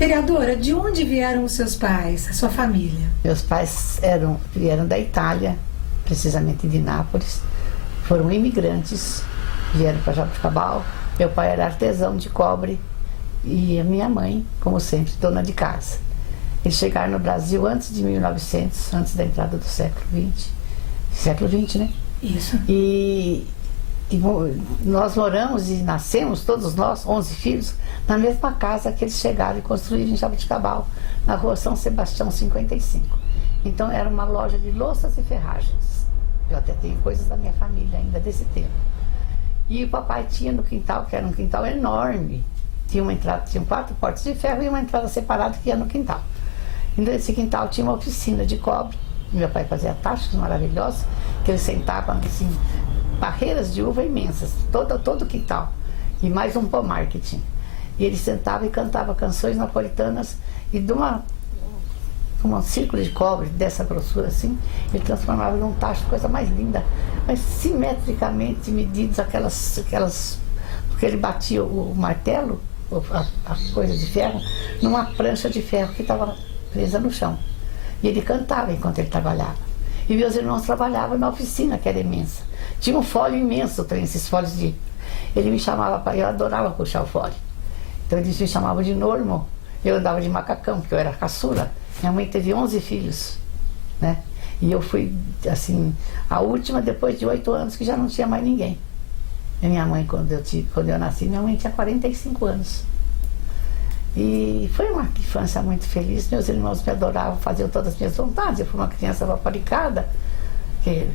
Vereadora, de onde vieram os seus pais, a sua família? Meus pais vieram da Itália, precisamente de Nápoles. Foram imigrantes, vieram para Jaboticabal. Meu pai era artesão de cobre e a minha mãe, como sempre, dona de casa. Eles chegaram no Brasil antes de 1900, antes da entrada do século XX. Século XX, né? Isso. E nós moramos e nascemos, todos nós, 11 filhos, na mesma casa que eles chegaram e construíram em Jaboticabal, na rua São Sebastião 55. Então era uma loja de louças e ferragens. Eu até tenho coisas da minha família ainda desse tempo. E o papai tinha no quintal, que era um quintal enorme, tinha uma entrada, tinha 4 portas de ferro e uma entrada separada que ia no quintal. E nesse quintal tinha uma oficina de cobre. Meu pai fazia tachos maravilhosos, que ele sentava assim, barreiras de uva imensas, todo o quintal, e mais um pomar que tinha. E ele sentava e cantava canções napolitanas, e de um círculo de cobre dessa grossura assim, ele transformava em um tacho, coisa mais linda, mas simetricamente medidos porque ele batia o martelo, a coisa de ferro, numa prancha de ferro que estava presa no chão. E ele cantava enquanto ele trabalhava. E meus irmãos trabalhavam na oficina, que era imensa. Tinha um fólio imenso, esses fólios de... Ele me chamava, eu adorava puxar o fólio. Então eles me chamavam de Normo. Eu andava de macacão, porque eu era caçula. Minha mãe teve 11 filhos, né? E eu fui, assim, a última depois de 8 anos, que já não tinha mais ninguém. E minha mãe, quando eu nasci, minha mãe tinha 45 anos. E foi uma infância muito feliz. Meus irmãos me adoravam, faziam todas as minhas vontades. Eu fui uma criança paparicada, que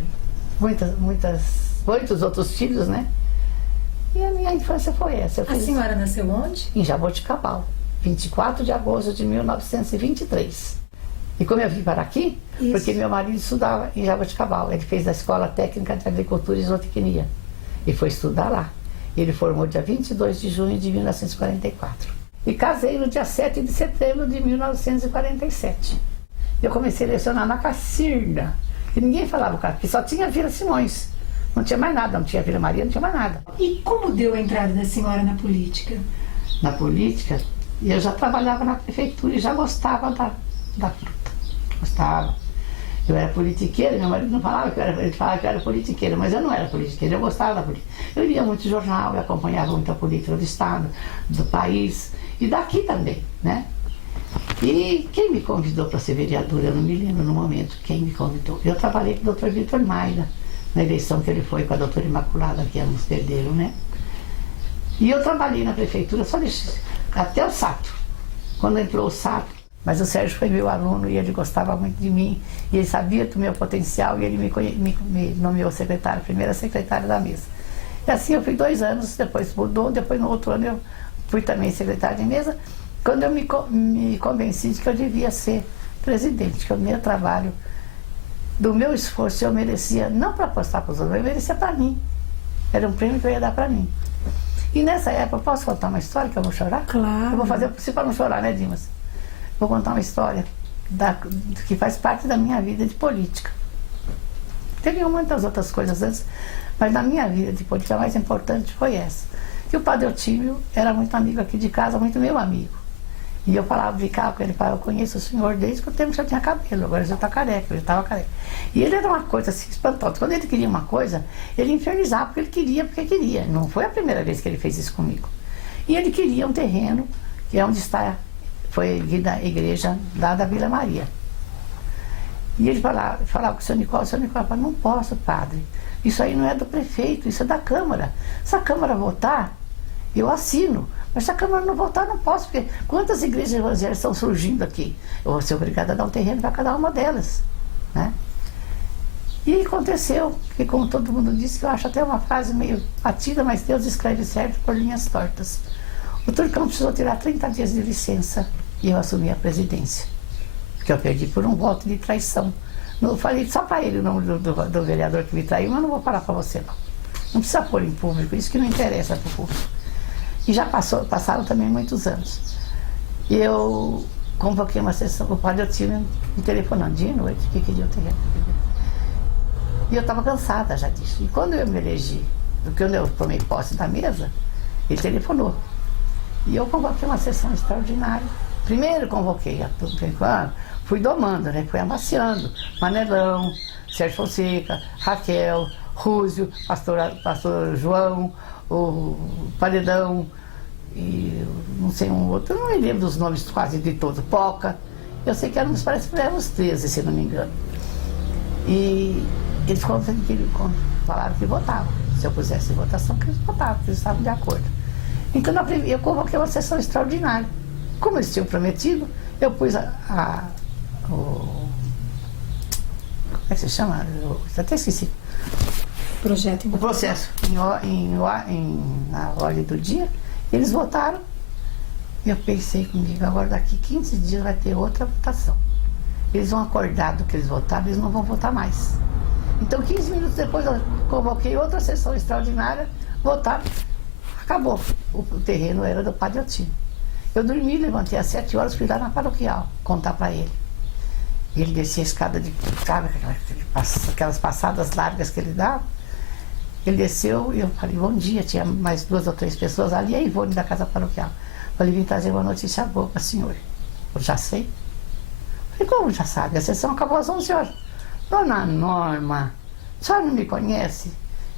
muitos outros filhos, né? E a minha infância foi essa. A senhora nasceu onde? Em Jaboticabal, 24 de agosto de 1923. E como eu vim para aqui, Isso. Porque meu marido estudava em Jaboticabal. Ele fez a Escola Técnica de Agricultura e Zootecnia e foi estudar lá. Ele formou dia 22 de junho de 1944. E casei no dia 7 de setembro de 1947. Eu comecei a lecionar na Cacirda. E ninguém falava o cara, porque só tinha Vila Simões. Não tinha mais nada, não tinha Vila Maria, não tinha mais nada. E como deu a entrada da senhora na política? Na política, eu já trabalhava na prefeitura e já gostava da fruta. Gostava. Eu era politiqueira, meu marido não falava que ele falava que eu era politiqueira, mas eu não era politiqueira, eu gostava da política. Eu lia muito jornal, eu acompanhava muito a política do Estado, do país e daqui também, né? E quem me convidou para ser vereadora, eu não me lembro no momento quem me convidou. Eu trabalhei com o Dr. Vitor Maida, na eleição que ele foi com a doutora Imaculada, que ambos perderam, né? E eu trabalhei na prefeitura só até o Sato. Quando entrou o Sato, mas o Sérgio foi meu aluno e ele gostava muito de mim, e ele sabia do meu potencial e ele me nomeou secretária, primeira secretária da mesa. E assim eu fui 2 anos, depois mudou, depois no outro ano eu fui também secretária de mesa, quando eu me convenci de que eu devia ser presidente, que o meu trabalho, do meu esforço, eu merecia, não para apostar para os outros, eu merecia para mim. Era um prêmio que eu ia dar para mim. E nessa época, posso contar uma história que eu vou chorar? Claro. Eu vou fazer o possível para não chorar, né, Dimas? Vou contar uma história que faz parte da minha vida de política. Teve muitas outras coisas antes, mas na minha vida de política a mais importante foi essa. Que o Padre Otímio era muito amigo aqui de casa, muito meu amigo. E eu falava de cá com ele, eu conheço o senhor desde que o tempo já tinha cabelo, agora já está careca, eu já estava careca. E ele era uma coisa assim espantosa. Quando ele queria uma coisa, ele infernizava porque queria. Não foi a primeira vez que ele fez isso comigo. E ele queria um terreno, que é onde foi erguida a igreja lá da Vila Maria. E ele falava com o senhor Nicolau falava, não posso, padre, isso aí não é do prefeito, isso é da Câmara. Se a Câmara votar, eu assino. Mas se a Câmara não votar, não posso, porque quantas igrejas evangélicas estão surgindo aqui? Eu vou ser obrigada a dar um terreno para cada uma delas, né? E aconteceu, que como todo mundo disse, que eu acho até uma frase meio batida, mas Deus escreve certo por linhas tortas. O Turcão precisou tirar 30 dias de licença e eu assumi a presidência, porque eu perdi por um voto de traição. Eu falei só para ele o nome do vereador que me traiu, mas não vou falar para você não. Não precisa pôr em público, isso que não interessa para o público. E já passaram também muitos anos. Eu convoquei uma sessão, o padre Otímio me telefonando dia e noite, que queria o terreno. E eu estava cansada já disso. E quando eu me elegi, quando eu tomei posse da mesa, ele telefonou. E eu convoquei uma sessão extraordinária Primeiro convoquei a turma, fui domando, né? Fui amaciando. Manelão, Sérgio Fonseca, Raquel, Rússio, pastor João, o Paredão, e não sei um outro, eu não me lembro dos nomes quase de todos, Poca. Eu sei que parece que eram uns 13, se não me engano. E eles falaram que votavam. Se eu pusesse votação, que eles votavam, que eles estavam de acordo. Então eu convoquei uma sessão extraordinária. Como eles tinham prometido, eu pus como é que se chama? Eu até esqueci. Projeto. O processo na ordem do dia. Eles votaram. Eu pensei comigo, agora daqui 15 dias vai ter outra votação. Eles vão acordar do que eles votaram, eles não vão votar mais. Então 15 minutos depois eu convoquei outra sessão extraordinária, votaram, acabou. O terreno era do Padre Otino. Eu dormi, levantei às 7 horas, fui lá na paroquial contar para ele. Ele descia a escada de carro, aquelas passadas largas que ele dava. Ele desceu e eu falei, bom dia, tinha mais 2 ou 3 pessoas ali, a Ivone da casa paroquial. Falei, vim trazer uma notícia boa para a senhora. Eu já sei. Falei, como já sabe? A sessão acabou às 11 horas. Dona Norma, a senhora não me conhece?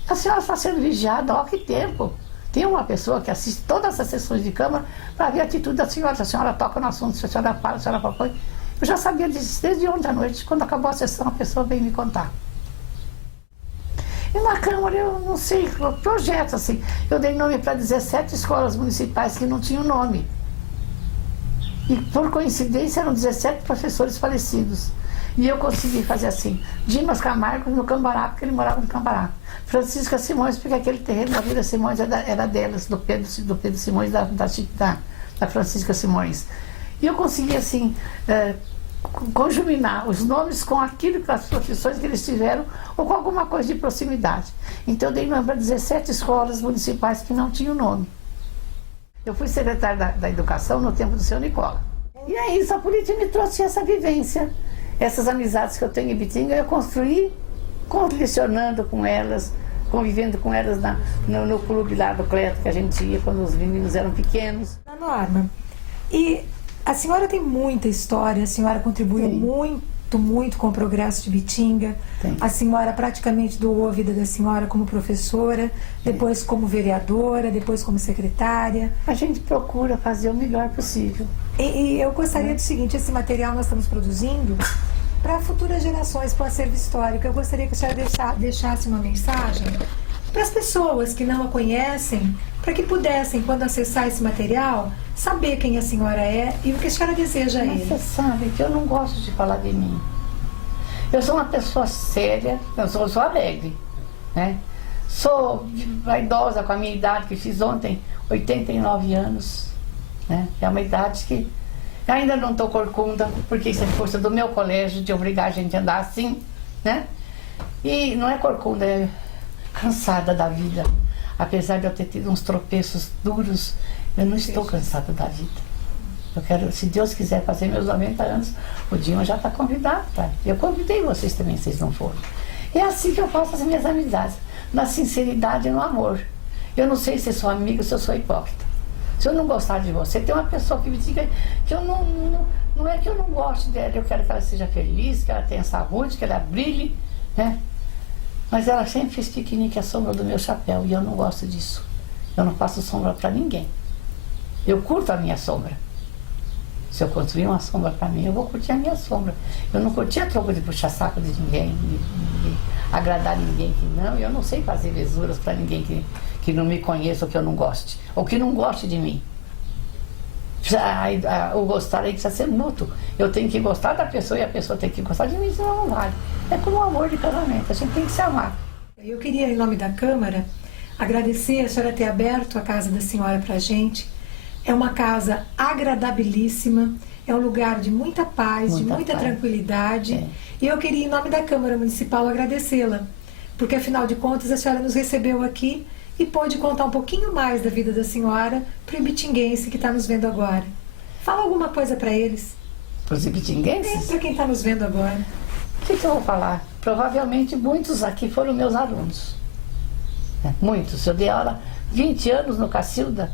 A senhora está sendo vigiada há que tempo? Tem uma pessoa que assiste todas as sessões de Câmara para ver a atitude da senhora. Se a senhora toca no assunto, se a senhora para, se a senhora propõe. Eu já sabia disso desde ontem à noite. Quando acabou a sessão, a pessoa veio me contar. E na Câmara, eu não sei, projetos assim. Eu dei nome para 17 escolas municipais que não tinham nome. E por coincidência eram 17 professores falecidos. E eu consegui fazer assim. Dimas Camargo no Cambará, porque ele morava no Cambará. Francisca Simões, porque aquele terreno da Vila Simões era delas, do Pedro Simões, da Francisca Simões. E eu consegui assim, conjuminar os nomes com aquilo, com as profissões que eles tiveram, ou com alguma coisa de proximidade. Então eu dei nome para 17 escolas municipais que não tinham nome. Eu fui secretária da Educação no tempo do seu Nicola. E aí, a política me trouxe essa vivência, essas amizades que eu tenho em Ibitinga, eu construí, lecionando com elas, convivendo com elas no clube lá do Cleto, que a gente ia quando os meninos eram pequenos. Norma, e a senhora tem muita história, a senhora contribuiu muito com o progresso de Ibitinga. A senhora praticamente doou a vida da senhora como professora, depois como vereadora, depois como secretária. A gente procura fazer o melhor possível. E eu gostaria do seguinte, esse material nós estamos produzindo para futuras gerações, para o acervo histórico. Eu gostaria que a senhora deixasse uma mensagem para as pessoas que não a conhecem, para que pudessem, quando acessar esse material, saber quem a senhora é e o que a senhora deseja a ele. Você sabe que eu não gosto de falar de mim. Eu sou uma pessoa séria, eu sou alegre, né? Sou vaidosa com a minha idade, que fiz ontem 89 anos, né? É uma idade que ainda não estou corcunda, porque isso é força do meu colégio, de obrigar a gente a andar assim, né? E não é corcunda, é cansada da vida. Apesar de eu ter tido uns tropeços duros, eu não estou cansada da vida. Eu quero, se Deus quiser fazer meus 90 anos, o Dima já está convidado, tá? Eu convidei vocês também, vocês não foram. É assim que eu faço as minhas amizades, na sinceridade e no amor. Eu não sei se sou amigo, se eu sou hipócrita. Se eu não gostar de você, tem uma pessoa que me diga que eu não é que eu não gosto dela, eu quero que ela seja feliz, que ela tenha saúde, que ela brilhe, né? Mas ela sempre fez piquenique à sombra do meu chapéu e eu não gosto disso. Eu não faço sombra para ninguém. Eu curto a minha sombra. Se eu construir uma sombra para mim, eu vou curtir a minha sombra. Eu não curti a troca de puxar saco de ninguém, de agradar ninguém. Não, eu não sei fazer lesuras para ninguém que não me conheça ou que eu não goste. Ou que não goste de mim. O gostar aí precisa ser mútuo. Eu tenho que gostar da pessoa e a pessoa tem que gostar de mim, senão não vale. É como o amor de casamento, a gente tem que se amar. Eu queria, em nome da Câmara, agradecer a senhora ter aberto a casa da senhora para a gente. É uma casa agradabilíssima, é um lugar de muita paz, de muita tranquilidade. É. E eu queria, em nome da Câmara Municipal, agradecê-la, porque afinal de contas a senhora nos recebeu aqui e pôde contar um pouquinho mais da vida da senhora para o ibitinguense que está nos vendo agora. Fala alguma coisa para eles. Para os ibitinguenses? Para quem está nos vendo agora. O que eu vou falar? Provavelmente muitos aqui foram meus alunos. Muitos. Eu dei aula 20 anos no Cacilda,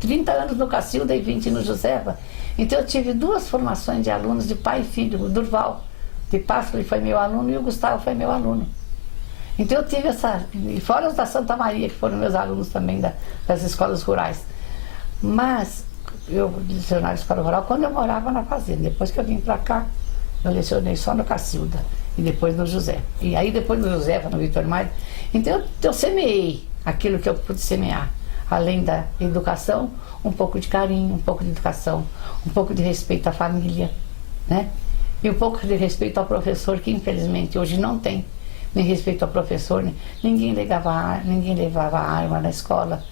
30 anos no Cacilda e 20 no Josefa. Então eu tive 2 formações de alunos, de pai e filho. O Durval de Pássaro, ele foi meu aluno, e o Gustavo foi meu aluno. Então eu tive essa, e fora os da Santa Maria, que foram meus alunos também das escolas rurais. Mas eu lecionava na escola rural quando eu morava na fazenda. Depois que eu vim para cá, eu lecionei só no Cacilda e depois no José. E aí depois no Josefa, no Vitor Maio. Então eu semeei aquilo que eu pude semear. Além da educação, um pouco de carinho, um pouco de educação, um pouco de respeito à família, né? E um pouco de respeito ao professor, que infelizmente hoje não tem nem respeito ao professor, né? Ninguém levava arma na escola,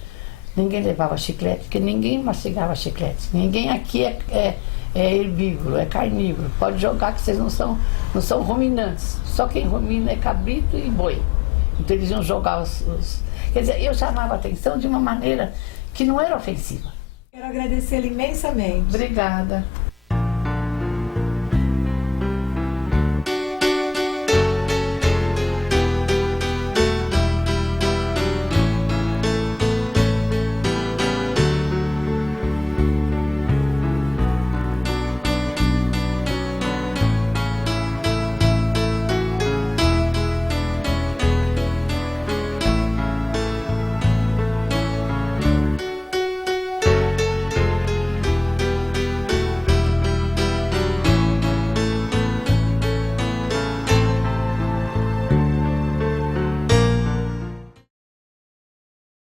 ninguém levava chiclete, porque ninguém mastigava chiclete. Ninguém aqui é herbívoro, é carnívoro. Pode jogar que vocês não são ruminantes. Só quem rumina é cabrito e boi. Então eles iam jogar Quer dizer, eu chamava a atenção de uma maneira que não era ofensiva. Quero agradecê-lo imensamente. Obrigada.